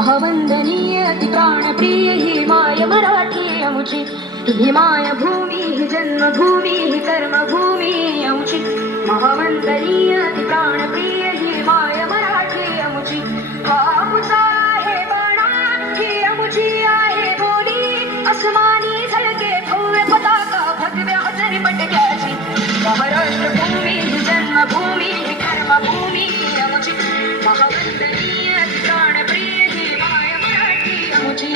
महावंदनीय अति प्राणप्रिय ही my Marathi अमुची, he my भूमी ही जन्मभूमी ही कर्मभूमी अमुची, महावंदनीय अति प्राणप्रिय ही माय मराठी अमुची, हा आमचा आहे बाणा ही अमुची आहे बोली, अस्मानी झळके भव्य पताका भगव्या हजरी पटक्याची, महाराष्ट्र भूमी ही जन्मभूमी ही कर्मभूमी अमुची, महावंदनीय अति प्राणप्रिय ही माय मराठी अमुची.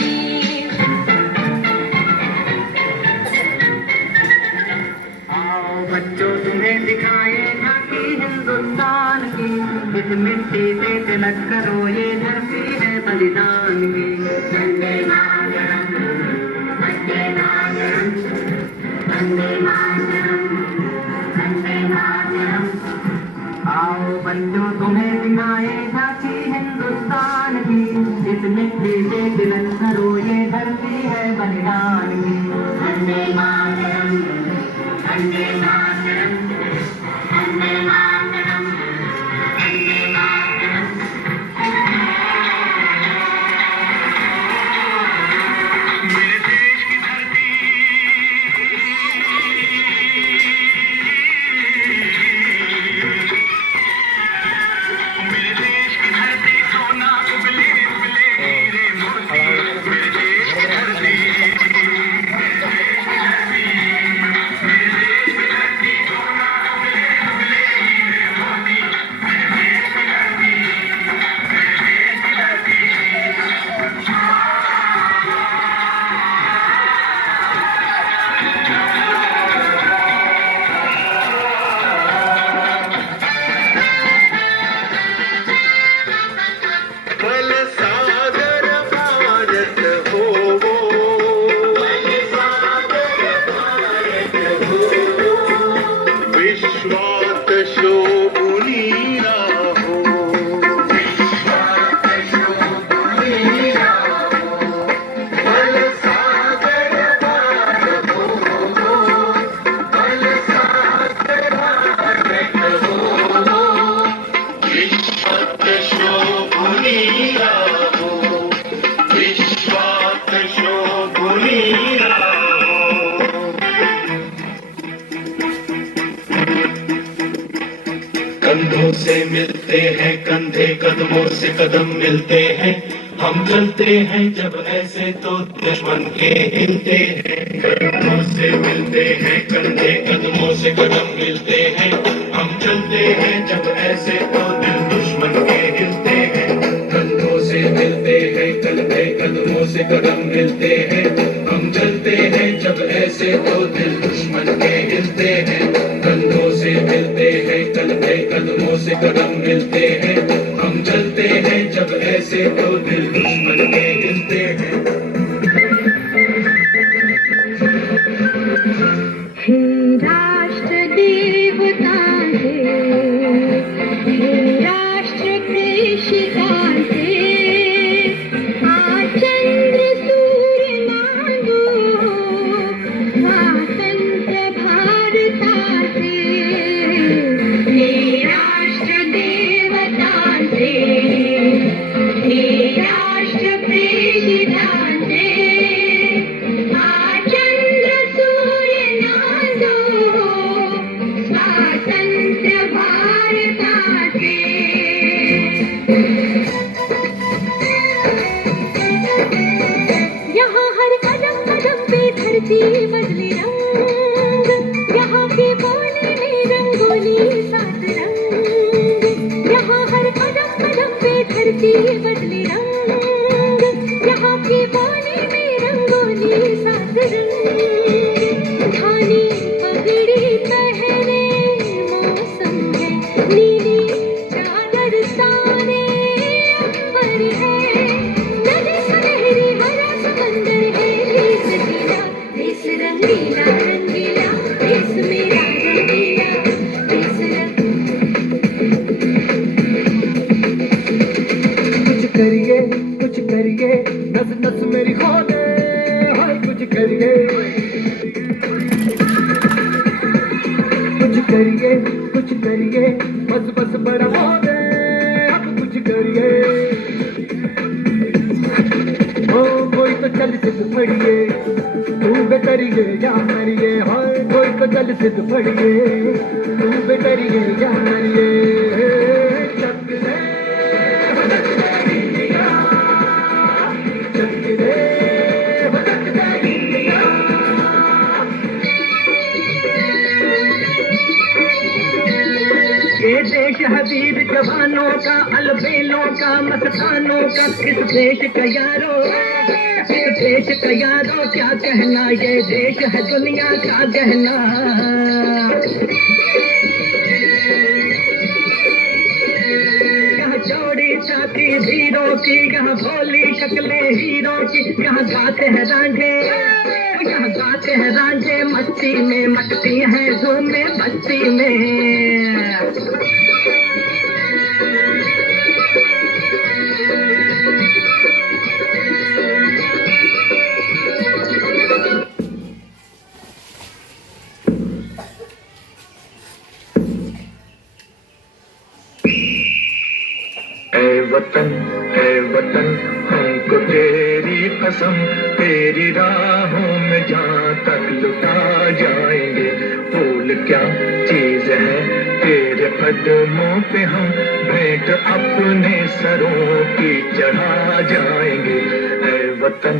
बच्चों तुम्हें दिखाएगा कि हिंदुस्तान की इस मिट्टी से तिलक करो, ये धरती है बलिदान की. वंदे मातरम, वंदे मातरम, वंदे मातरम, वंदे मातरम. आओ बच्चों तुम्हें दिखाएगा कि हिंदुस्तान की इस मिट्टी से तिलक करो, ये धरती है बलिदान की. वंदे मातरम, वंदे मातरम, वंदे मातरम, वंदे मातरम. मेरे देश की धरती, मेरे देश की धरती सोना उगले उगले हीरे मोती, मेरे देश की धरती, कंधों से मिलते हैं कंधे, कदमों से कदम मिलते हैं, हम चलते हैं जब ऐसे तो दुश्मन के हिलते हैं. कंधों से मिलते हैं कंधे, कदमों से कदम मिलते हैं, हम चलते हैं जब ऐसे तो दिल दुश्मन के हिलते हैं. कंधों से मिलते हैं कंधे, कदमों से कदम मिलते हैं, हम चलते हैं जब ऐसे तो दिल दुश्मन के हिलते हैं. कंधों से मिलते हैं कंधे, कदमों से कदम मिलते हैं, हम चलते हैं जब ऐसे तो दिल दुश्मन के हिलते हैं. हे राष्ट्र देवता हे राष्ट्र कृषिकांते, चंद्र सूर्य मांगो स्वातंत्र्य भारताचे. हे राष्ट्र देवतांचे, हे राष्ट्र प्रेषितांचे, चंद्र सूर्य नांदो स्वातंत्र्य भारताचे. यहाँ हर कदम कदम पे धरती बदले रंग, यहाँ की बोली में रंगोली सात रंग. यहाँ हर कदम कदम पे धरती बदले रंग, यहाँ की बोली में रंगोली सात रंग. धानी पगड़ी पहने मौसम है, नीली चादर ताने अंबर है, नदी सुनहरी हरा समंदर है, देश रंगीला रंगीला, देश मेरा रंगीला, देश कुछ करिए नस नस मेरी खोले, हाय कुछ करिए, कुछ करिए बस बस बड़ा हो गए, अब कुछ करिए. सिद्ध पड़िए, तू बेतरिए या मरिए, हाय कोई तो चल सिद्ध पड़िए, तू बेतरिए या मरिए। चक दे भटक दे इंडिया, चक दे भटक दे इंडिया। ये देश है वीर जवानों का, अलबेलों का, मस्तानों का, इस देश का यारो, इस देश का यारो क्या कहना, ये देश है दुनिया का गहना। यहाँ चौड़ी छाती वीरों की, यहाँ भोली शक्लें हीरों की, यहाँ गाते हैं रांझे, यहाँ गाते हैं रांझे, मस्ती में मचती हैं धूम में बस्ती में। ऐ वतन हमको तेरी कसम, तेरी राहों में जहाँ तक लुटा जाएंगे। फूल क्या चीज है तेरे कदमों पे, हम भेंट अपने सरों की चढ़ा जाएंगे। ऐ वतन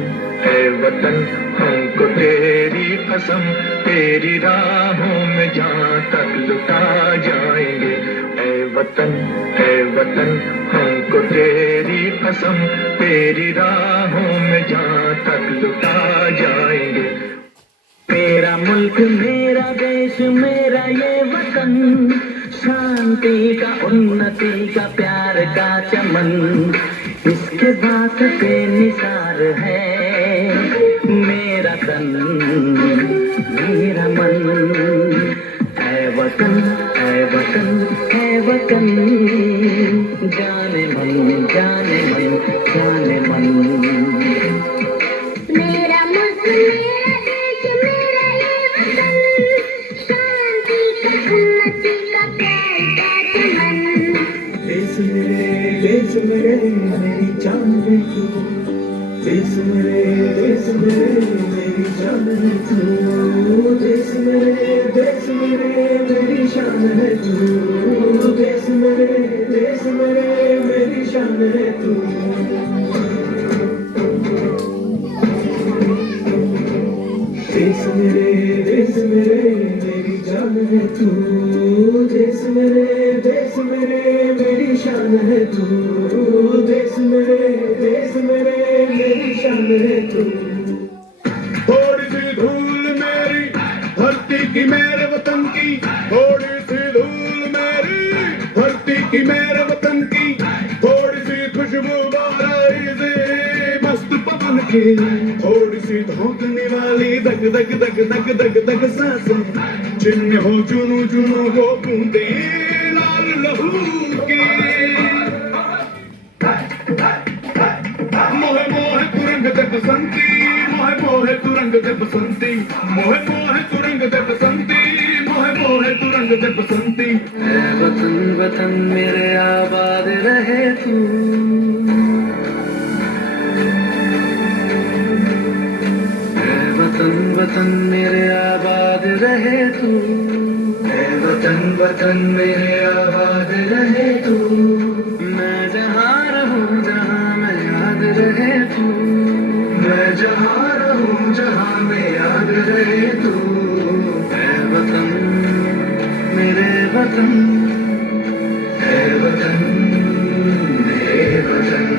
हमको तेरी कसम, तेरी राहों में जहाँ तक लुटा जाएंगे। ऐ वतन हमको तेरी कसम, तेरी राहों में जहाँ तक लुटा जाएंगे। मेरा मुल्क मेरा देश मेरा ये वतन, शांति का उन्नति का प्यार का चमन, इसके बात पे निसार है मेरा तन मेरा मन। ऐ वतन ऐ वतन ऐ वतन, जाने मन जाने मन जाने मन। मेरा मुल्क मेरा देश मेरा ये वतन, शांति का उन्नति का प्यार का चमन। देश मेरे मेरी जान है तू, देश मेरे मेरी जान है तू, देश मेरे मेरी शान है तू, देश मेरे मेरी शान है तू। देश मेरे मेरी जान है तू, देश मेरे मेरी शान है तू, देश मेरे मेरी शान है तू। थोड़ी सी धूल मेरी धरती की मेरे वतन की, थोड़ी सी धूल मेरी धरती की मेरे वतन की, थोड़ी सी खुशबू बाराई से मस्त पवन की, थोड़ी सी धोकने वाली दग दग दग दग दग दग सांसें, जिनमें हो चुनू चुनू वो बूंदे लाल लहू की। मोहे मोहे तुरंग दे बसंती, मोहे मोहे तुरंग दे बसंती, मोहे मोहे तुरंग दे बसंती, मोहे मोहे तुरंग दे बसंती। ऐ वतन वतन मेरे आबाद रहे तू, ऐ वतन वतन मेरे आबाद रहे तू, ऐ वतन मेरे आबाद रहे तू। मैं जहाँ रहूँ जहाँ मैं याद रहे तू, मैं जहाँ रहूँ जहाँ मैं याद रहे तू। ऐ वतन मेरे वतन, ऐ वतन मेरे वतन।